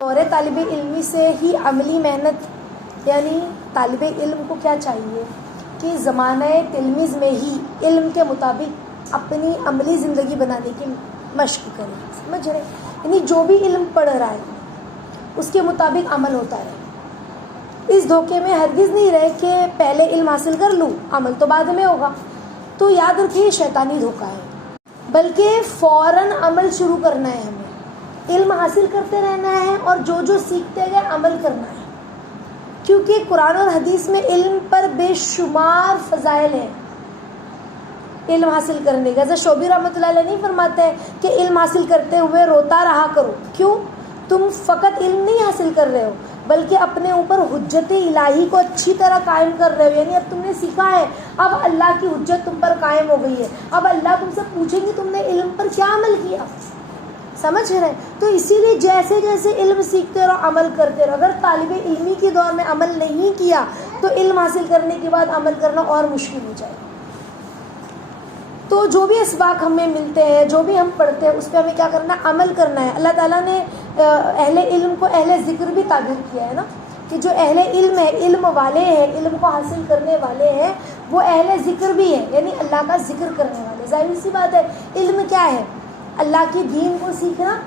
اور طالب علمی سے ہی عملی محنت، یعنی طالب علم کو کیا چاہیے کہ زمانہ تلمیذ میں ہی علم کے مطابق اپنی عملی زندگی بنانے کی مشق کرے. سمجھ رہے؟ یعنی جو بھی علم پڑھ رہا ہے اس کے مطابق عمل ہوتا ہے. اس دھوکے میں ہرگز نہیں رہے کہ پہلے علم حاصل کر لوں، عمل تو بعد میں ہوگا. تو یاد رکھیے یہ شیطانی دھوکہ ہے، بلکہ فوراً عمل شروع کرنا ہے. ہمیں علم حاصل کرتے رہنا ہے اور جو سیکھتے گئے عمل کرنا ہے، کیونکہ قرآن اور حدیث میں علم پر بے شمار فضائل ہیں. علم حاصل کرنے کا حضرت شعبی رحمۃ اللہ علیہ نہیں فرماتے ہیں کہ علم حاصل کرتے ہوئے روتا رہا کرو. کیوں؟ تم فقط علم نہیں حاصل کر رہے ہو بلکہ اپنے اوپر حجت الہی کو اچھی طرح قائم کر رہے ہو. یعنی اب تم نے سیکھا ہے، اب اللہ کی حجت تم پر قائم ہو گئی ہے. اب اللہ تم سے پوچھیں گے تم نے علم پر کیا عمل کیا. سمجھ رہے؟ تو اسی لیے جیسے جیسے علم سیکھتے رہو عمل کرتے رہو. اگر طالب علمی کے دور میں عمل نہیں کیا تو علم حاصل کرنے کے بعد عمل کرنا اور مشکل ہو جائے. تو جو بھی اسباق ہمیں ملتے ہیں، جو بھی ہم پڑھتے ہیں، اس پہ ہمیں کیا کرنا ہے؟ عمل کرنا ہے. اللہ تعالیٰ نے اہل علم کو اہل ذکر بھی تعبیر کیا ہے نا، کہ جو اہل علم ہے، علم والے ہیں، علم کو حاصل کرنے والے ہیں، وہ اہل ذکر بھی ہیں، یعنی اللہ کا ذکر کرنے والے. ظاہر سی بات ہے، علم کیا ہے؟ اللہ کی دین کو سیکھنا.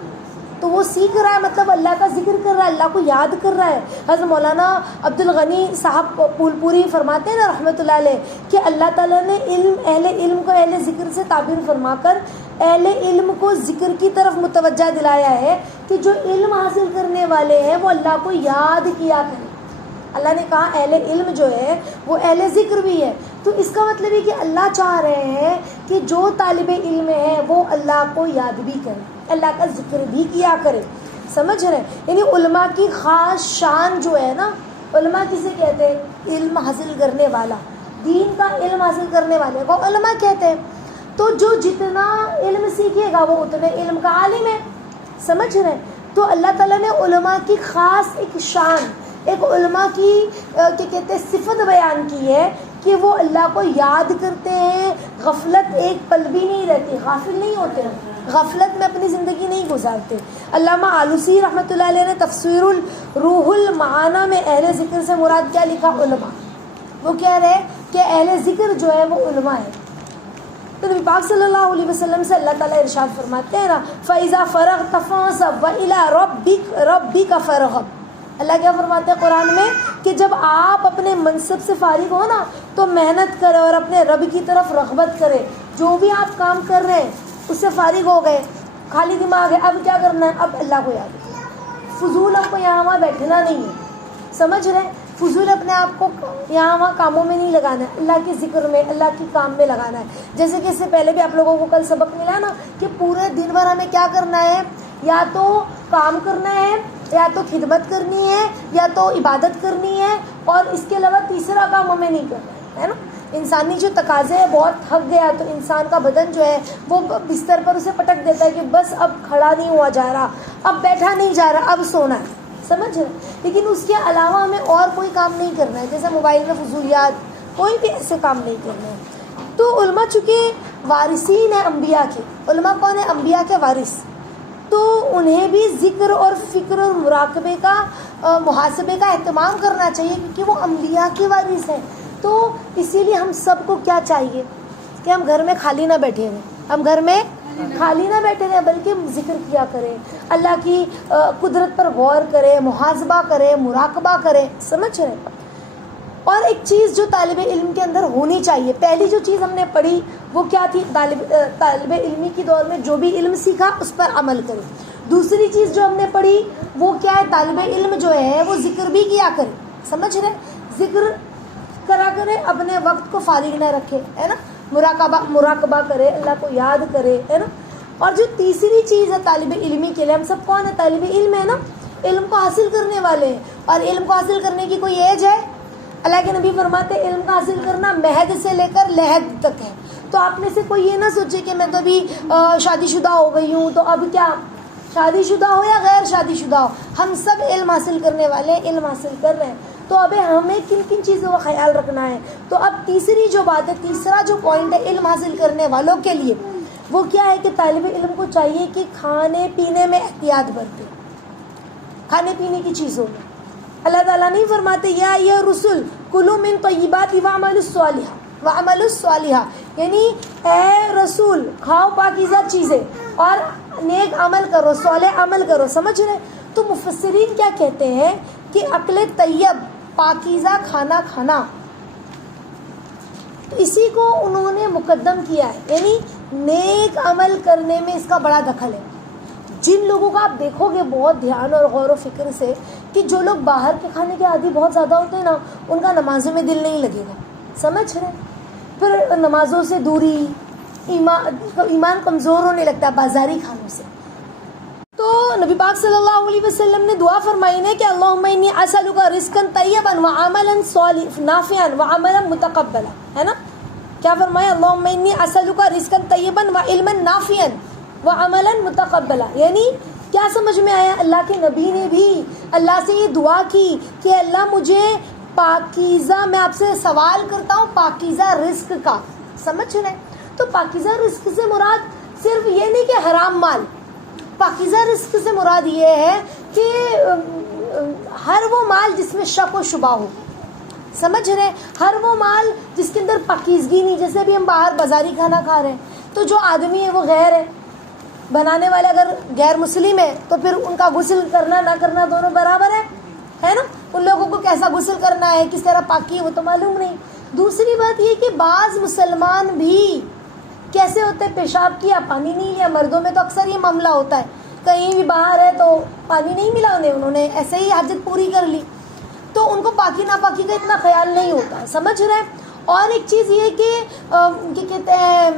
تو وہ سیکھ رہا ہے مطلب اللہ کا ذکر کر رہا ہے، اللہ کو یاد کر رہا ہے. حضرت مولانا عبد الغنی صاحب پھول پوری فرماتے ہیں نا رحمۃ اللہ علیہ کہ اللہ تعالیٰ نے اہل علم کو اہل ذکر سے تعبیر فرما کر اہل علم کو ذکر کی طرف متوجہ دلایا ہے کہ جو علم حاصل کرنے والے ہیں وہ اللہ کو یاد کیا کریں. اللہ نے کہا اہل علم جو ہے وہ اہل ذکر بھی ہے. تو اس کا مطلب ہے کہ اللہ چاہ رہے ہیں کہ جو طالب علم ہے وہ اللہ کو یاد بھی کرے، اللہ کا ذکر بھی کیا کرے. سمجھ رہے؟ یعنی علماء کی خاص شان جو ہے نا، علماء کسے کہتے ہیں؟ علم حاصل کرنے والا، دین کا علم حاصل کرنے والے کو علماء کہتے ہیں. تو جو جتنا علم سیکھے گا وہ اتنے علم کا عالم ہے. سمجھ رہے؟ تو اللہ تعالیٰ نے علماء کی خاص ایک شان، ایک علماء کی کیا کہتے ہیں صفت بیان کی ہے کہ وہ اللہ کو یاد کرتے ہیں. غفلت ایک پل بھی نہیں رہتی، غافل نہیں ہوتے، غفلت میں اپنی زندگی نہیں گزارتے. علامہ آلوسی رحمۃ اللہ علیہ نے تفسیر الروح المعانی میں اہل ذکر سے مراد کیا لکھا؟ علماء. وہ کہہ رہے ہیں کہ اہل ذکر جو ہے وہ علماء ہے. تو نبی پاک صلی اللہ علیہ وسلم سے اللہ تعالیٰ ارشاد فرماتے ہیں نا فَإِذَا فَرَغْتَ فَانصَبْ وَإِلَىٰ رَبِّكَ فَارْغَب. اللہ کیا فرماتے ہیں قرآن میں کہ جب آپ اپنے منصب سے فارغ ہو نا تو محنت کرے اور اپنے رب کی طرف رغبت کرے. جو بھی آپ کام کر رہے ہیں اس سے فارغ ہو گئے، خالی دماغ ہے، اب کیا کرنا ہے؟ اب اللہ کو یاد کرنا. فضول آپ کو یہاں وہاں بیٹھنا نہیں ہے. سمجھ رہے؟ فضول اپنے آپ کو یہاں وہاں کاموں میں نہیں لگانا ہے، اللہ کے ذکر میں، اللہ کی کام میں لگانا ہے. جیسے کہ اس سے پہلے بھی آپ لوگوں کو کل سبق ملا نا کہ پورے دن بھر ہمیں کیا کرنا ہے؟ یا تو کام کرنا ہے، یا تو خدمت کرنی ہے، یا تو عبادت کرنی ہے، اور اس کے علاوہ تیسرا کام ہمیں نہیں کرنا ہے نا. انسانی جو تقاضے ہیں، بہت تھک گیا تو انسان کا بدن جو ہے وہ بستر پر اسے پٹک دیتا ہے کہ بس اب کھڑا نہیں ہوا جا رہا، اب بیٹھا نہیں جا رہا، اب سونا ہے. سمجھ رہے؟ لیکن اس کے علاوہ ہمیں اور کوئی کام نہیں کرنا ہے، جیسے موبائل میں فضولیات، کوئی بھی ایسے کام نہیں کرنا ہے. تو علماء چونکہ وارثین ہیں انبیاء کے. علماء کون ہیں؟ انبیاء کے وارث. تو انہیں بھی ذکر اور فکر اور مراقبے کا، محاسبے کا اہتمام کرنا چاہیے کیونکہ وہ انبیاء کے وارث ہیں. تو اسی لیے ہم سب کو کیا چاہیے کہ ہم گھر میں خالی نہ بیٹھے رہیں، ہم گھر میں خالی نہ بیٹھے رہیں بلکہ ذکر کیا کریں، اللہ کی قدرت پر غور کریں، محاسبہ کریں، مراقبہ کریں. سمجھ رہے؟ اور ایک چیز جو طالب علم کے اندر ہونی چاہیے، پہلی جو چیز ہم نے پڑھی وہ کیا تھی؟ طالب علمی کے دور میں جو بھی علم سیکھا اس پر عمل کرے. دوسری چیز جو ہم نے پڑھی وہ کیا ہے؟ طالب علم جو ہے وہ ذکر بھی کیا کرے. سمجھ رہے؟ ذکر کرا کرے، اپنے وقت کو فارغ نہ رکھے، ہے نا. مراقبہ کرے، اللہ کو یاد کرے، ہے نا. اور جو تیسری چیز ہے طالب علمی کے لیے، ہم سب کون ہے؟ طالب علم ہے نا، علم کو حاصل کرنے والے ہیں. اور علم کو حاصل کرنے کی کوئی ایج ہے؟ اللہ کے نبی فرماتے علم کا حاصل کرنا مہد سے لے کر لحد تک ہے. تو آپ میں سے کوئی یہ نہ سوچے کہ میں تو ابھی شادی شدہ ہو گئی ہوں تو اب کیا، شادی شدہ ہو یا غیر شادی شدہ ہو، ہم سب علم حاصل کرنے والے ہیں، علم حاصل کر رہے ہیں. تو اب ہمیں کن کن چیزوں کا خیال رکھنا ہے؟ تو اب تیسری جو بات ہے، تیسرا جو پوائنٹ ہے علم حاصل کرنے والوں کے لیے، وہ کیا ہے کہ طالب علم کو چاہیے کہ کھانے پینے میں احتیاط برتے. کھانے پینے کی چیزوں میں. اللہ تعالیٰ نہیں فرماتے یا یہ رسول کلوا من طیبات واعملوا الصالحات، یعنی اے رسول کھاؤ پاکیزہ چیزیں اور نیک عمل کرو، صالح عمل کرو. سمجھ رہے؟ تو مفسرین کیا کہتے ہیں کہ عقل طیب پاکیزہ کھانا کھانا، تو اسی کو انہوں نے مقدم کیا ہے، یعنی نیک عمل کرنے میں اس کا بڑا دخل ہے. جن لوگوں کا آپ دیکھو گے بہت دھیان اور غور و فکر سے کہ جو لوگ باہر کے کھانے کے عادی بہت زیادہ ہوتے ہیں نا، ان کا نمازوں میں دل نہیں لگے گا. سمجھ رہے؟ پھر نمازوں سے دوری، ایمان کمزور ہونے لگتا ہے بازاری کھانوں سے. تو نبی پاک صلی اللہ علیہ وسلم نے دعا فرمائی ہے کہ اللہم انی اسألک رزقا طیبا وعملا نافعا وعملا متقبلا، ہے نا؟ کیا فرمایا؟ اللہم انی اسألک رزقا طیبا وعلما نافعا وعملا متقبلا. یعنی کیا سمجھ میں آیا؟ اللہ کے نبی نے بھی اللہ سے یہ دعا کی کہ اللہ مجھے پاکیزہ، میں آپ سے سوال کرتا ہوں پاکیزہ رزق کا. سمجھ رہے؟ تو پاکیزہ رزق سے مراد صرف یہ نہیں کہ حرام مال، پاکیزہ رزق سے مراد یہ ہے کہ ہر وہ مال جس میں شک و شبہ ہو. سمجھ رہے؟ ہر وہ مال جس کے اندر پاکیزگی نہیں. جیسے ابھی ہم باہر بازاری کھانا کھا رہے ہیں تو جو آدمی ہے وہ غیر ہے، بنانے والے اگر غیر مسلم ہے تو پھر ان کا غسل کرنا نہ کرنا دونوں برابر ہے نا؟ ان لوگوں کو کیسا غسل کرنا ہے، کس طرح پاکی ہے، وہ تو معلوم نہیں. دوسری بات یہ کہ بعض مسلمان بھی کیسے ہوتے ہیں، پیشاب کیا پانی نہیں لیا. مردوں میں تو اکثر یہ معاملہ ہوتا ہے، کہیں بھی باہر ہے تو پانی نہیں ملا انہوں نے ایسے ہی حاجت پوری کر لی، تو ان کو پاکی ناپاکی کا اتنا خیال نہیں ہوتا. سمجھ رہے؟ اور ایک چیز یہ کہ کہتے ہیں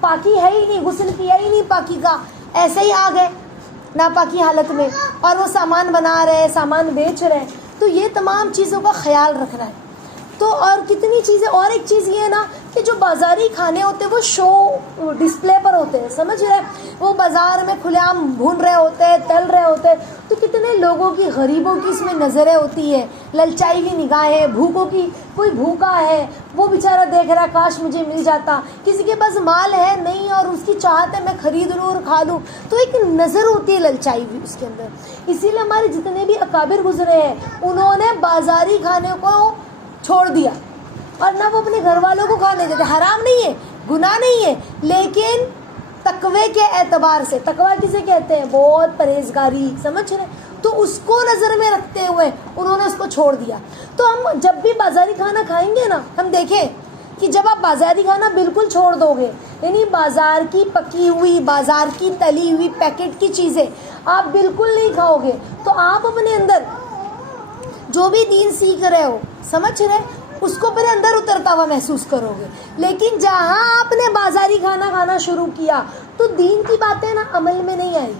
پاکی ہے ہی نہیں، غسل کیا ہی نہیں پاکی کا، ایسے ہی آ گئے ناپاکی حالت میں اور وہ سامان بنا رہے ہیں، سامان بیچ رہے ہیں. تو یہ تمام چیزوں کا خیال رکھنا ہے. تو اور کتنی چیزیں. اور ایک چیز یہ ہے نا کہ جو بازاری کھانے ہوتے ہیں وہ شو ڈسپلے پر ہوتے ہیں. سمجھ رہے؟ وہ بازار میں کھلے عام بھون رہے ہوتے ہیں، تل رہے ہوتے ہیں. تو کتنے لوگوں کی، غریبوں کی اس میں نظریں ہوتی ہے، للچائی ہوئی نگاہیں، بھوکوں کی، کوئی بھوکا ہے وہ بیچارہ دیکھ رہا کاش مجھے مل جاتا، کسی کے پاس مال ہے نہیں اور اس کی چاہت ہے میں خرید لوں اور کھا لوں. تو ایک نظر ہوتی ہے للچائی ہوئی اس کے اندر. اسی لیے ہمارے جتنے بھی اکابر گزرے ہیں انہوں نے بازاری کھانے کو چھوڑ دیا اور نہ وہ اپنے گھر والوں کو کھانے دیتے. حرام نہیں ہے، گناہ نہیں ہے، لیکن تقوی کے اعتبار سے، تقوی کسے کہتے ہیں؟ بہت پرہیزگاری. سمجھ رہے؟ تو اس کو نظر میں رکھتے ہوئے انہوں نے اس کو چھوڑ دیا. تو ہم جب بھی بازاری کھانا کھائیں گے نا، ہم دیکھیں کہ جب آپ بازاری کھانا بالکل چھوڑ دو گے، یعنی بازار کی پکی ہوئی، بازار کی تلی ہوئی پیکٹ کی چیزیں آپ بالکل نہیں کھاؤ گے، تو آپ اپنے اندر جو بھی دین سیکھ رہے ہو، سمجھ رہے، اس کو پھر اندر اترتا ہوا محسوس کرو گے. لیکن جہاں آپ نے بازاری کھانا کھانا شروع کیا تو دین کی باتیں نا عمل میں نہیں آئی.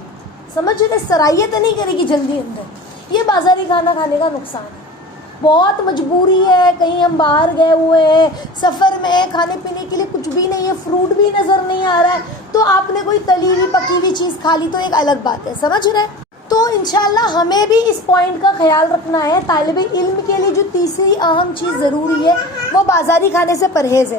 سمجھ رہے؟ صلاحیت نہیں کرے گی جلدی اندر. یہ بازاری کھانا کھانے کا نقصان ہے. بہت مجبوری ہے، کہیں ہم باہر گئے ہوئے ہیں، سفر میں کھانے پینے کے لیے کچھ بھی نہیں ہے، فروٹ بھی نظر نہیں آ رہا ہے، تو آپ نے کوئی تلی ہوئی پکی ہوئی چیز کھا لی تو ایک الگ بات ہے. سمجھ رہے؟ تو انشاءاللہ ہمیں بھی اس پوائنٹ کا خیال رکھنا ہے. طالب علم کے لیے جو تیسری اہم چیز ضروری ہے وہ بازاری کھانے سے پرہیز ہے.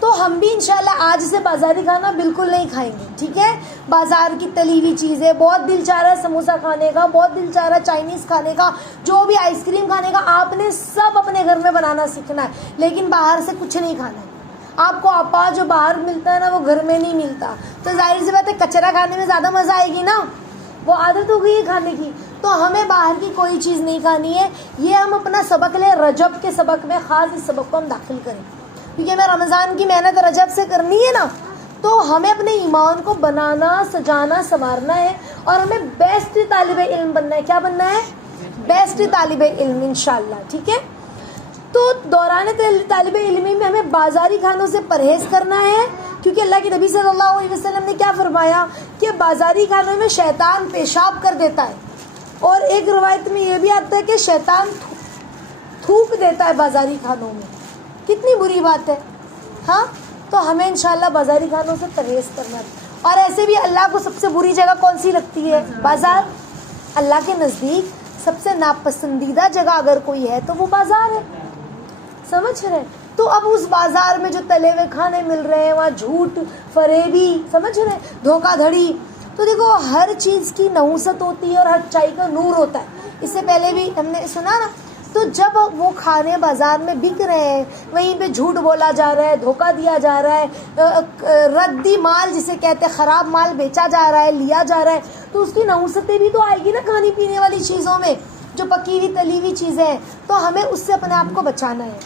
تو ہم بھی انشاءاللہ آج سے بازاری کھانا بالکل نہیں کھائیں گے. ٹھیک ہے؟ بازار کی تلی ہوئی چیزیں، بہت دل چاہ رہا ہے سموسہ کھانے کا، بہت دل چاہ رہا ہے چائنیز کھانے کا، جو بھی آئس کریم کھانے کا، آپ نے سب اپنے گھر میں بنانا سیکھنا ہے، لیکن باہر سے کچھ نہیں کھانا ہے. آپ کو آپا جو باہر ملتا ہے نا وہ گھر میں نہیں ملتا. تو ظاہر سی بات ہے کچرا کھانے میں زیادہ مزہ آئے گی نا، وہ عادت ہو گئی ہے کھانے کی. تو ہمیں باہر کی کوئی چیز نہیں کھانی ہے. یہ ہم اپنا سبق لیں رجب کے سبق میں، خاص اس سبق کو ہم داخل کریں کیونکہ ہمیں رمضان کی محنت رجب سے کرنی ہے نا. تو ہمیں اپنے ایمان کو بنانا، سجانا، سنوارنا ہے اور ہمیں بیسٹ طالب علم بننا ہے. کیا بننا ہے؟ بیسٹ طالب علم انشاءاللہ. ٹھیک ہے؟ تو دوران طالب علمی میں ہمیں بازاری کھانوں سے پرہیز کرنا ہے کیونکہ اللہ کے نبی صلی اللہ علیہ وسلم نے کیا فرمایا کہ بازاری کھانوں میں شیطان پیشاب کر دیتا ہے، اور ایک روایت میں یہ بھی آتا ہے کہ شیطان تھوک دیتا ہے بازاری کھانوں میں. کتنی بری بات ہے. ہاں، تو ہمیں انشاءاللہ بازاری کھانوں سے پرہیز کرنا ہے. اور ایسے بھی اللہ کو سب سے بری جگہ کون سی لگتی ہے؟ بازار. اللہ کے نزدیک سب سے ناپسندیدہ جگہ اگر کوئی ہے تو وہ بازار ہے. سمجھ رہے؟ تو اب اس بازار میں جو تلے ہوئے کھانے مل رہے ہیں، وہاں جھوٹ، فریبی، سمجھ رہے، دھوکہ دھڑی تو دیکھو ہر چیز کی نحوست ہوتی ہے اور ہر چائی کا نور ہوتا ہے. اس سے پہلے بھی ہم نے سنا نا. تو جب وہ کھانے بازار میں بک رہے ہیں, وہیں پہ جھوٹ بولا جا رہا ہے, دھوکہ دیا جا رہا ہے, ردی مال جسے کہتے ہیں خراب مال بیچا جا رہا ہے, لیا جا رہا ہے, تو اس کی نحوستیں بھی تو آئے گی نا کھانے پینے والی چیزوں میں, جو پکی ہوئی تلی ہوئی چیزیں ہیں. تو ہمیں اس سے اپنے آپ کو بچانا ہے.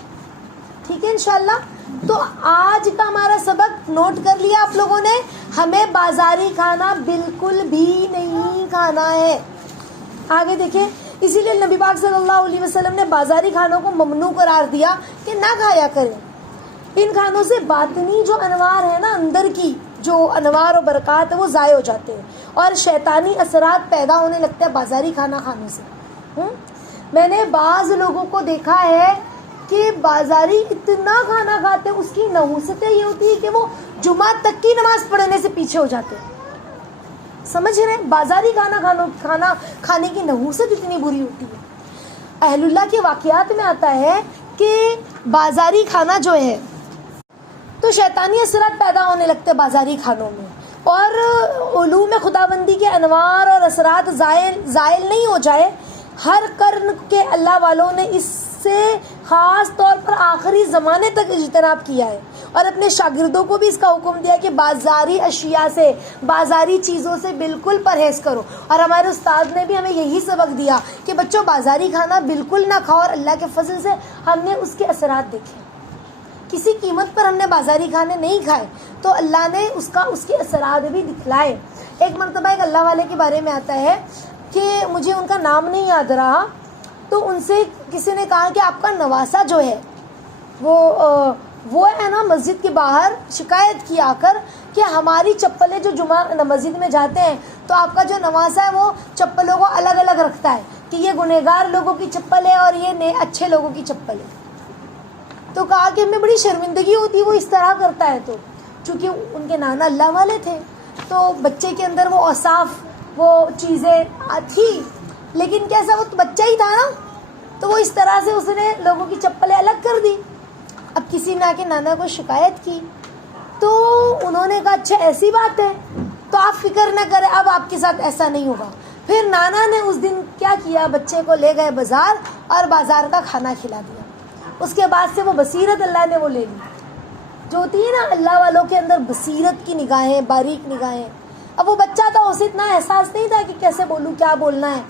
ٹھیک ہے انشاءاللہ. تو آج کا ہمارا سبق نوٹ کر لیا آپ لوگوں نے, ہمیں بازاری کھانا بالکل بھی نہیں کھانا ہے. آگے دیکھیں, اسی لیے نبی پاک صلی اللہ علیہ وسلم نے بازاری کھانوں کو ممنوع قرار دیا کہ نہ کھایا کریں. ان کھانوں سے باطنی جو انوار ہے نا, اندر کی جو انوار و برکات ہے وہ ضائع ہو جاتے ہیں, اور شیطانی اثرات پیدا ہونے لگتے ہیں بازاری کھانا کھانے سے. میں نے بعض لوگوں کو دیکھا ہے کہ بازاری اتنا کھانا کھاتے ہیں, اس کی نحوستیں یہ ہوتی ہے کہ وہ جمعہ تک کی نماز پڑھنے سے پیچھے ہو جاتے ہیں. سمجھ رہے ہیں, بازاری کھانا کھانے کی نحوست اتنی بری ہوتی ہے. اہل اللہ کے واقعات میں آتا ہے کہ بازاری کھانا جو ہے تو شیطانی اثرات پیدا ہونے لگتے بازاری کھانوں میں, اور علوم خداوندی کے انوار اور اثرات زائل نہیں ہو جائے. ہر قرن کے اللہ والوں نے اس سے خاص طور پر آخری زمانے تک اجتناب کیا ہے, اور اپنے شاگردوں کو بھی اس کا حکم دیا کہ بازاری اشیاء سے, بازاری چیزوں سے بالکل پرہیز کرو. اور ہمارے استاد نے بھی ہمیں یہی سبق دیا کہ بچوں بازاری کھانا بالکل نہ کھاؤ, اور اللہ کے فضل سے ہم نے اس کے اثرات دیکھے. کسی قیمت پر ہم نے بازاری کھانے نہیں کھائے, تو اللہ نے اس کے اثرات بھی دکھلائے. ایک مرتبہ ایک اللہ والے کے بارے میں آتا ہے کہ مجھے ان کا نام نہیں یاد رہا, تو ان سے کسی نے کہا کہ آپ کا نواسا جو ہے وہ ہے نا مسجد کے باہر شکایت کی آ کر کہ ہماری چپلیں جو جمعہ مسجد میں جاتے ہیں تو آپ کا جو نواسا ہے وہ چپلوں کو الگ الگ رکھتا ہے کہ یہ گنہگار لوگوں کی چپل ہے اور یہ اچھے لوگوں کی چپل ہے. تو کہا کہ ہمیں بڑی شرمندگی ہوتی وہ اس طرح کرتا ہے. تو چونکہ ان کے نانا اللہ والے تھے تو بچے کے اندر وہ اوصاف وہ چیزیں تھی, لیکن کیسا وہ تو بچہ ہی تھا نا, تو وہ اس طرح سے اس نے لوگوں کی چپلیں الگ کر دی. اب کسی نے آ کے نانا کو شکایت کی, تو انہوں نے کہا اچھا ایسی بات ہے, تو آپ فکر نہ کریں, اب آپ کے ساتھ ایسا نہیں ہوگا. پھر نانا نے اس دن کیا کیا, بچے کو لے گئے بازار اور بازار کا کھانا کھلا دیا. اس کے بعد سے وہ بصیرت اللہ نے وہ لے لی, جو ہوتی ہے نا اللہ والوں کے اندر بصیرت کی نگاہیں, باریک نگاہیں. اب وہ بچہ تھا, اسے اتنا احساس نہیں تھا کہ کیسے بولوں, کیا بولنا ہے,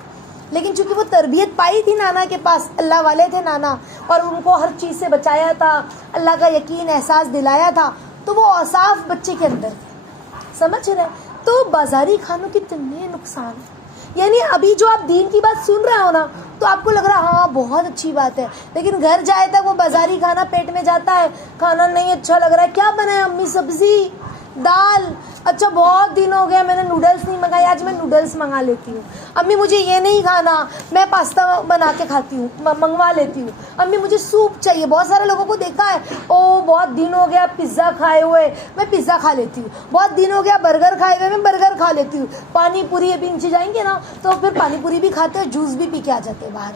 لیکن چونکہ وہ تربیت پائی تھی نانا کے پاس, اللہ والے تھے نانا, اور ان کو ہر چیز سے بچایا تھا, اللہ کا یقین احساس دلایا تھا, تو وہ اوصاف بچے کے اندر تھے. سمجھ رہے؟ تو بازاری کھانوں کے کتنے نقصان ہیں. یعنی ابھی جو آپ دین کی بات سن رہے ہو نا, تو آپ کو لگ رہا ہاں بہت اچھی بات ہے, لیکن گھر جائے تک وہ بازاری کھانا پیٹ میں جاتا ہے, کھانا نہیں اچھا لگ رہا ہے, کیا بنا ہے امی, سبزی دال, اچھا بہت دن ہو گیا میں نے نوڈلس نہیں منگائی, آج میں نوڈلس منگا لیتی ہوں. امی مجھے یہ نہیں کھانا, میں پاستا بنا کے کھاتی ہوں, منگوا لیتی ہوں. امی مجھے سوپ چاہیے. بہت سارے لوگوں کو دیکھا ہے, او بہت دن ہو گیا پزا کھائے ہوئے, میں پزا کھا لیتی ہوں. بہت دن ہو گیا برگر کھائے ہوئے, میں برگر کھا لیتی ہوں. پانی پوری ابھی نیچے جائیں گے نا تو پھر پانی پوری بھی کھاتے ہیں, جوس بھی پی کے آ جاتے ہیں باہر.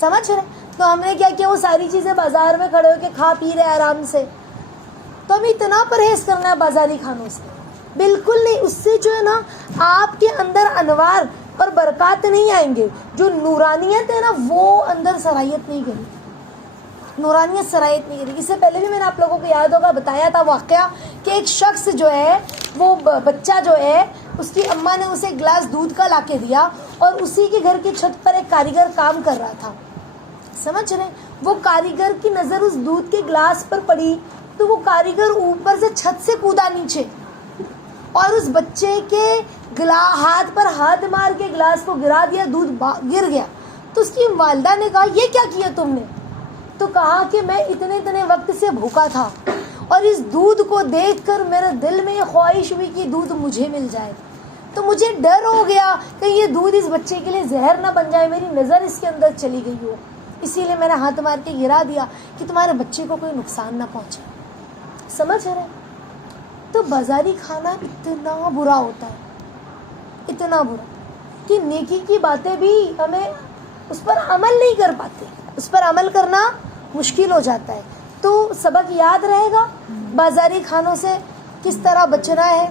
سمجھ رہے؟ تو ہم نے کیا کیا, وہ ساری چیزیں بازار میں کھڑے ہو کے کھا پی رہے آرام سے. تو ہمیں اتنا پرہیز کرنا ہے بازاری کھانوں سے, بالکل نہیں. اس سے جو ہے نا آپ کے اندر انوار اور برکات نہیں آئیں گے, جو نورانیت ہے نا وہ اندر صلاحیت نہیں کرے, نورانیت صلاحیت نہیں کرے. اس سے پہلے بھی میں نے آپ لوگوں کو یاد ہوگا بتایا تھا واقعہ کہ ایک شخص جو ہے وہ بچہ جو ہے اس کی اماں نے اسے ایک گلاس دودھ کا لا کے دیا, اور اسی کے گھر کی چھت پر ایک کاریگر کام کر رہا تھا. سمجھ رہے؟ وہ کاریگر کی نظر اس دودھ کے گلاس پر پڑی, تو وہ کاریگر اوپر سے چھت سے کودا نیچے, اور اس بچے کے ہاتھ پر ہاتھ مار کے گلاس کو گرا دیا, دودھ گر گیا. تو اس کی والدہ نے کہا یہ کیا کیا تم نے؟ تو کہا کہ میں اتنے وقت سے بھوکا تھا, اور اس دودھ کو دیکھ کر میرے دل میں یہ خواہش ہوئی کہ دودھ مجھے مل جائے, تو مجھے ڈر ہو گیا کہ یہ دودھ اس بچے کے لیے زہر نہ بن جائے, میری نظر اس کے اندر چلی گئی ہو, اسی لیے میں نے ہاتھ مار کے گرا دیا کہ تمہارے بچے کو کوئی نقصان نہ پہنچے. سمجھ رہے؟ تو بازاری کھانا اتنا برا ہوتا ہے, اتنا برا کہ نیکی کی باتیں بھی ہمیں اس پر عمل نہیں کر پاتے, اس پر عمل کرنا مشکل ہو جاتا ہے. تو سبق یاد رہے گا, بازاری کھانوں سے کس طرح بچنا ہے.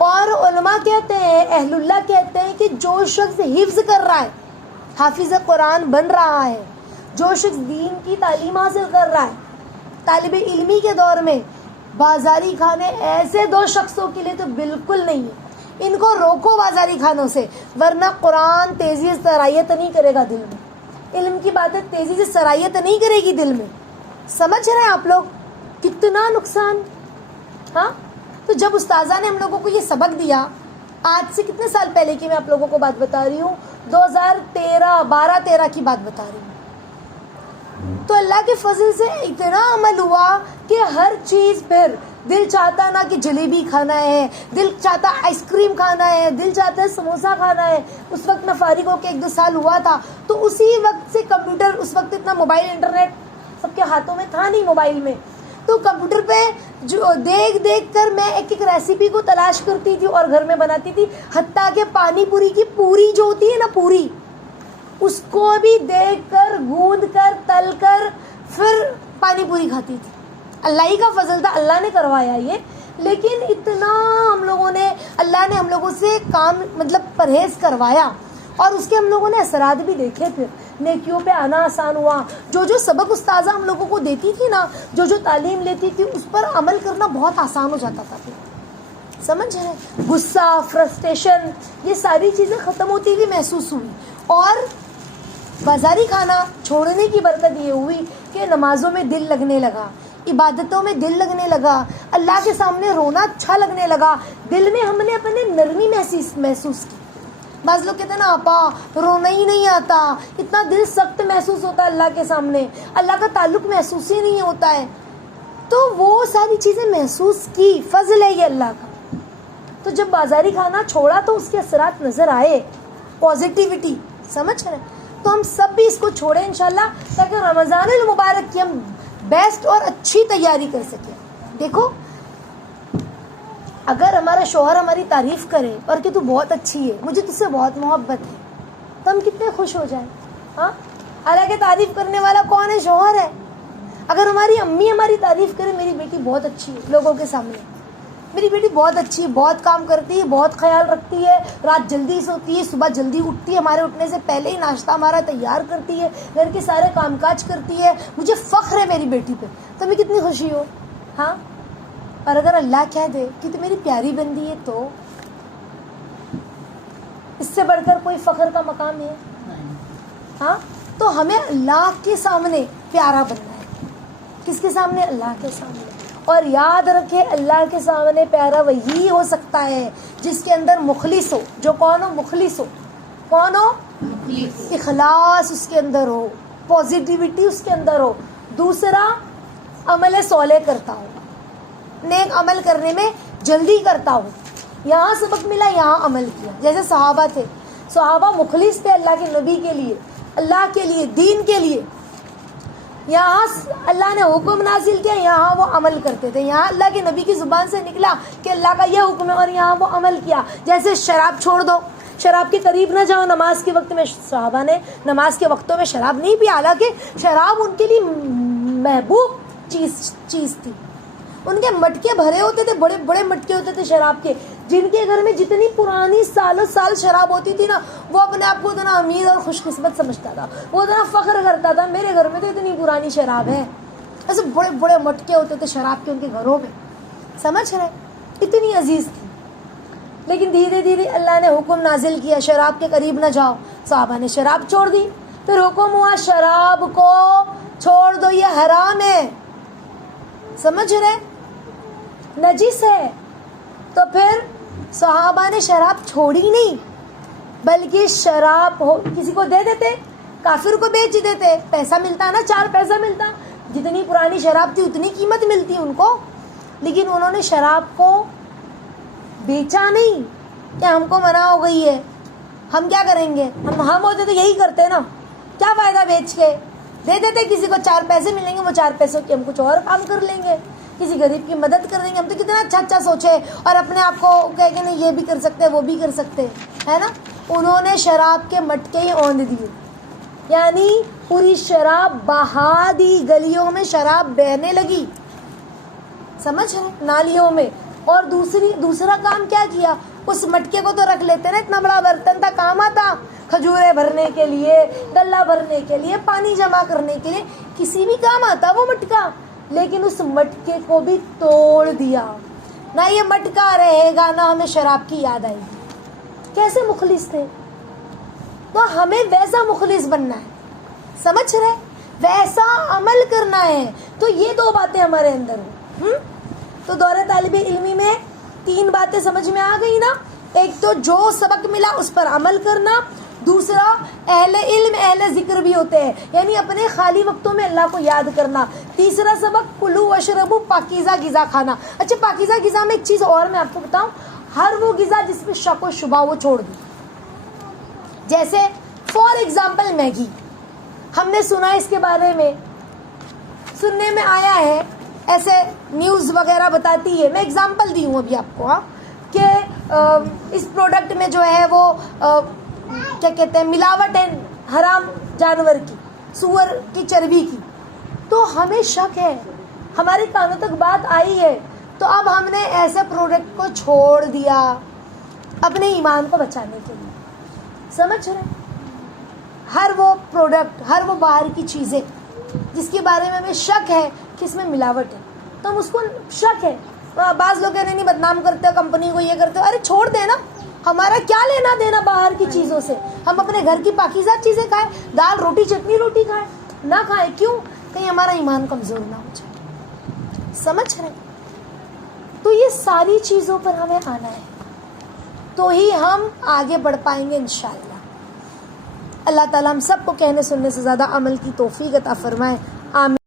اور علماء کہتے ہیں، اہل اللہ کہتے ہیں کہ جو شخص حفظ کر رہا ہے، حافظ قرآن بن رہا ہے، جو شخص دین کی تعلیم حاصل کر رہا ہے طالب علمی کے دور میں، بازاری کھانے ایسے دو شخصوں کے لیے تو بالکل نہیں ہے۔ ان کو روکو بازاری کھانوں سے، ورنہ قرآن تیزی سے سرایت نہیں کرے گا دل میں، علم کی باتیں تیزی سے سرایت نہیں کرے گی دل میں۔ سمجھ رہے ہیں آپ لوگ کتنا نقصان؟ ہاں، تو جب استاذہ نے ہم لوگوں کو یہ سبق دیا، آج سے کتنے سال پہلے کی میں آپ لوگوں کو بات بتا رہی ہوں، 2012-13 کی بات بتا رہی ہوں، تو اللہ کے فضل سے اتنا عمل ہوا کہ ہر چیز پھر دل چاہتا نا کہ جلیبی کھانا ہے، دل چاہتا آئس کریم کھانا ہے، دل چاہتا ہے سموسہ کھانا ہے۔ اس وقت میں فارغ ہو کے 1-2 سال ہوا تھا، تو اسی وقت سے کمپیوٹر، اس وقت اتنا موبائل انٹرنیٹ سب کے ہاتھوں میں تھا نہیں، موبائل میں، تو کمپیوٹر پہ جو دیکھ کر میں ایک ریسیپی کو تلاش کرتی تھی اور گھر میں بناتی تھی، حتیٰ کہ پانی پوری کی پوری جو ہوتی ہے نا، پوری، اس کو بھی دیکھ کر، گوندھ کر، تل کر پھر پانی پوری کھاتی تھی۔ اللہ ہی کا فضل تھا، اللہ نے کروایا یہ، لیکن اتنا ہم لوگوں نے، اللہ نے ہم لوگوں سے کام پرہیز کروایا، اور اس کے ہم لوگوں نے اثرات بھی دیکھے، پھر نیکیوں پہ آنا آسان ہوا۔ جو سبق استاذہ ہم لوگوں کو دیتی تھی نا، جو تعلیم لیتی تھی، اس پر عمل کرنا بہت آسان ہو جاتا تھا پھر، سمجھ رہے ہیں؟ غصہ، فرسٹریشن، یہ ساری چیزیں ختم ہوتی ہوئی محسوس ہوئی، اور بازاری کھانا چھوڑنے کی برکت یہ ہوئی کہ نمازوں میں دل لگنے لگا، عبادتوں میں دل لگنے لگا، اللہ کے سامنے رونا اچھا لگنے لگا، دل میں ہم نے اپنے نرمی محسوس کی۔ بعض لوگ کہتے ہیں نا آپا رونا ہی نہیں آتا، اتنا دل سخت محسوس ہوتا ہے اللہ کے سامنے، اللہ کا تعلق محسوس ہی نہیں ہوتا ہے، تو وہ ساری چیزیں محسوس کی، فضل ہے یہ اللہ کا۔ تو جب بازاری کھانا چھوڑا تو اس کے اثرات نظر آئے، پازیٹیوٹی، سمجھ رہے ہیں؟ تو ہم سب بھی اس کو چھوڑیں انشاءاللہ، تاکہ رمضان المبارک کی ہم بیسٹ اور اچھی تیاری کر سکیں۔ دیکھو، اگر ہمارا شوہر ہماری تعریف کرے اور کہ تو بہت اچھی ہے، مجھے تجھ سے بہت محبت ہے، تو ہم کتنے خوش ہو جائیں۔ ہاں، حالانکہ تعریف کرنے والا کون ہے؟ شوہر ہے۔ اگر ہماری امی ہماری تعریف کرے، میری بیٹی بہت اچھی ہے، لوگوں کے سامنے، میری بیٹی بہت اچھی ہے، بہت کام کرتی ہے، بہت خیال رکھتی ہے، رات جلدی سوتی ہے، صبح جلدی اٹھتی ہے، ہمارے اٹھنے سے پہلے ہی ناشتہ ہمارا تیار کرتی ہے، گھر کے سارے کام کاج کرتی ہے، مجھے فخر ہے میری بیٹی پہ، تو ہمیں کتنی خوشی ہو۔ ہاں، اور اگر اللہ کہہ دے کہ تو میری پیاری بندی ہے، تو اس سے بڑھ کر کوئی فخر کا مقام ہے؟ ہاں، تو ہمیں اللہ کے سامنے پیارا بننا ہے۔ کس کے سامنے؟ اللہ کے سامنے۔ اور یاد رکھے، اللہ کے سامنے پیارا وہی ہو سکتا ہے جس کے اندر مخلص ہو۔ جو کون ہو؟ مخلص ہو۔ کون ہو؟ اخلاص اس کے اندر ہو، پازیٹیوٹی اس کے اندر ہو، دوسرا عمل صالح کرتا ہو، نیک عمل کرنے میں جلدی کرتا ہو۔ یہاں سبق ملا، یہاں عمل کیا، جیسے صحابہ تھے، صحابہ مخلص تھے اللہ کے نبی کے لیے، اللہ کے لیے، دین کے لیے۔ یہاں اللہ نے حکم نازل کیا، یہاں وہ عمل کرتے تھے، یہاں اللہ کے نبی کی زبان سے نکلا کہ اللہ کا یہ حکم ہے، اور یہاں وہ عمل کیا۔ جیسے شراب چھوڑ دو، شراب کے قریب نہ جاؤ، نماز کے وقت میں صحابہ نے نماز کے وقتوں میں شراب نہیں پیا، حالانکہ شراب ان کے لیے محبوب چیز تھی۔ ان کے مٹکے بھرے ہوتے تھے، بڑے بڑے مٹکے ہوتے تھے شراب کے، جن کے گھر میں جتنی پرانی سالوں سال شراب ہوتی تھی نا، وہ اپنے آپ کو اتنا امیر اور خوش قسمت سمجھتا تھا، وہ اتنا فخر کرتا تھا، میرے گھر میں تو اتنی پرانی شراب ہے۔ ایسے بڑے بڑے مٹکے ہوتے تھے شراب کے ان کے گھروں میں، سمجھ رہے؟ اتنی عزیز تھی۔ لیکن دھیرے دھیرے اللہ نے حکم نازل کیا شراب کے قریب نہ جاؤ، صحابہ نے شراب چھوڑ دی، پھر حکم ہوا شراب کو چھوڑ دو، یہ حرام ہے، سمجھ رہے؟ نجس ہے۔ تو پھر صحابہ نے شراب چھوڑی نہیں، بلکہ شراب کسی کو دے دیتے، کافر کو بیچ دیتے، پیسہ ملتا نا، 4 پیسہ ملتا، جتنی پرانی شراب تھی اتنی قیمت ملتی ان کو، لیکن انہوں نے شراب کو بیچا نہیں کہ ہم کو منع ہو گئی ہے، ہم کیا کریں گے، ہم ہوتے تو یہی کرتے نا، کیا فائدہ بیچ کے، دے دیتے کسی کو، 4 پیسے ملیں گے، وہ 4 پیسوں کے ہم کچھ اور کام کر لیں گے، کسی غریب کی مدد کر دیں گے، ہم تو کتنا اچھا اچھا سوچے اور اپنے آپ کو کہہ کہ نہیں یہ بھی کر سکتے وہ بھی کر سکتے، ہے نا۔ انہوں نے شراب کے مٹکے ہی اوندھ دیے، یعنی پوری شراب بہا دی، گلیوں میں شراب بہنے لگی، سمجھ رہے، نالیوں میں اور دوسرا کام کیا کیا, اس مٹکے کو تو رکھ لیتے نا, اتنا بڑا برتن تھا, کام آتا کھجورے بھرنے کے لیے, غلہ بھرنے کے لیے, پانی جمع کرنے کے لیے, کسی بھی کام آتا وہ مٹکا. لیکن اس مٹکے کو بھی توڑ دیا, نہ یہ مٹکا رہے گا نہ ہمیں شراب کی یاد آئے گی. کیسے مخلص تھے. تو ہمیں ویسا مخلص بننا ہے, سمجھ رہے, ویسا عمل کرنا ہے. تو یہ دو باتیں ہمارے اندر ہیں. تو دور طالب علمی میں 3 باتیں سمجھ میں آ گئی نا. ایک تو جو سبق ملا اس پر عمل کرنا, دوسرا اہل علم اہل ذکر بھی ہوتے ہیں, یعنی اپنے خالی وقتوں میں اللہ کو یاد کرنا. تیسرا سبق کلو وشربو, پاکیزہ غذا کھانا. اچھا, پاکیزہ غذا میں ایک چیز اور میں آپ کو بتاؤں, ہر وہ غذا جس پہ شک و شبہ وہ چھوڑ دی. جیسے فار ایگزامپل میگی, ہم نے سنا اس کے بارے میں, سننے میں آیا ہے, ایسے نیوز وغیرہ بتاتی ہے. میں ایگزامپل دی ہوں ابھی آپ کو, کہ اس پروڈکٹ میں جو ہے وہ کیا کہتے ہیں, ملاوٹ ہے حرام جانور کی, سور کی چربی کی. تو ہمیں شک ہے, ہمارے کانوں تک بات آئی ہے, تو اب ہم نے ایسے پروڈکٹ کو چھوڑ دیا اپنے ایمان کو بچانے کے لیے. سمجھ رہے, ہر وہ پروڈکٹ, ہر وہ باہر کی چیزیں جس کے بارے میں ہمیں شک ہے کہ اس میں ملاوٹ ہے, تو ہم اس کو شک ہے. بعض لوگ کہتے نہیں, بدنام کرتے ہو کمپنی کو, یہ کرتے ہو. ارے چھوڑ دے نا, ہمارا کیا لینا دینا باہر کی چیزوں سے. ہم اپنے گھر کی پاکیزہ چیزیں کھائیں, دال روٹی چٹنی روٹی کھائیں, نہ کھائیں. کیوں؟ کہیں ہمارا ایمان کمزور نہ ہو جائے. سمجھ رہے, تو یہ ساری چیزوں پر ہمیں آنا ہے, تو ہی ہم آگے بڑھ پائیں گے انشاءاللہ. اللہ تعالیٰ ہم سب کو کہنے سننے سے زیادہ عمل کی توفیق عطا فرمائے. آمین.